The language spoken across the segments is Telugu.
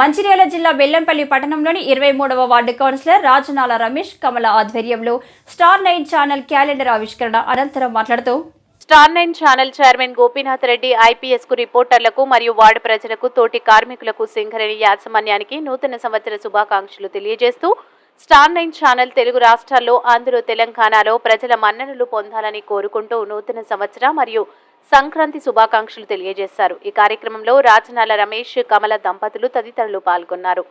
మంచిర్యాల జిల్లా బెల్లంపల్లి పట్టణంలోని 23వ వార్డు కౌన్సిలర్ రాజనాల రమేష్ కమల ఆధ్వర్యంలో స్టార్ 9 ఛానల్ క్యాలెండర్ ఆవిష్కరణ అనంతరం మాట్లాడుతూ star 9 channel chairman Gopinath Reddy IPS కు రిపోర్టర్లకు మరియు వార్డు ప్రజలకు తోటి కార్మికులకు సింగరేణి యాజమాన్యానికి నూతన సంవత్సర శుభాకాంక్షలు తెలియజేస్తూ స్టార్ 9 ఛానల్ తెలుగు రాష్ట్రాల్లో అందులో తెలంగాణలో ప్రజల మన్ననలు పొందాలని కోరుకుంటూ నూతన సంవత్సర మరియు సంక్రాంతి శుభాకాంక్షలు తెలియజేశారు. ఈ కార్యక్రమంలో రాజనాల రమేష్ కమల దంపతులు తదితరులు పాల్గొన్నారు.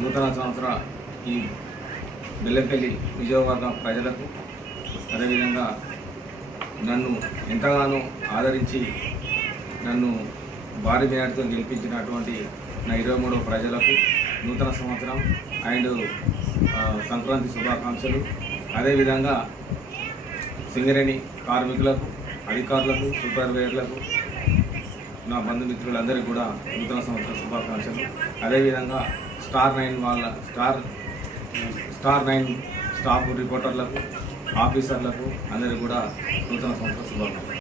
నూతన సంవత్సర ఈ బెల్లంపల్లి నియోజకవర్గ ప్రజలకు అదేవిధంగా నన్ను ఎంతగానో ఆదరించి నన్ను భారీ మేరతో గెలిపించినటువంటి నా 23వ ప్రజలకు నూతన సంవత్సరం అండ్ సంక్రాంతి శుభాకాంక్షలు. అదేవిధంగా సింగరేణి కార్మికులకు, అధికారులకు, సూపర్వైజర్లకు, నా బంధుమిత్రులందరికీ కూడా నూతన సంవత్సర శుభాకాంక్షలు. అదేవిధంగా స్టార్ 9 స్టాఫ్ రిపోర్టర్లకు, ఆఫీసర్లకు అందరికీ కూడా నూతన సంవత్సర శుభాకాంక్షలు.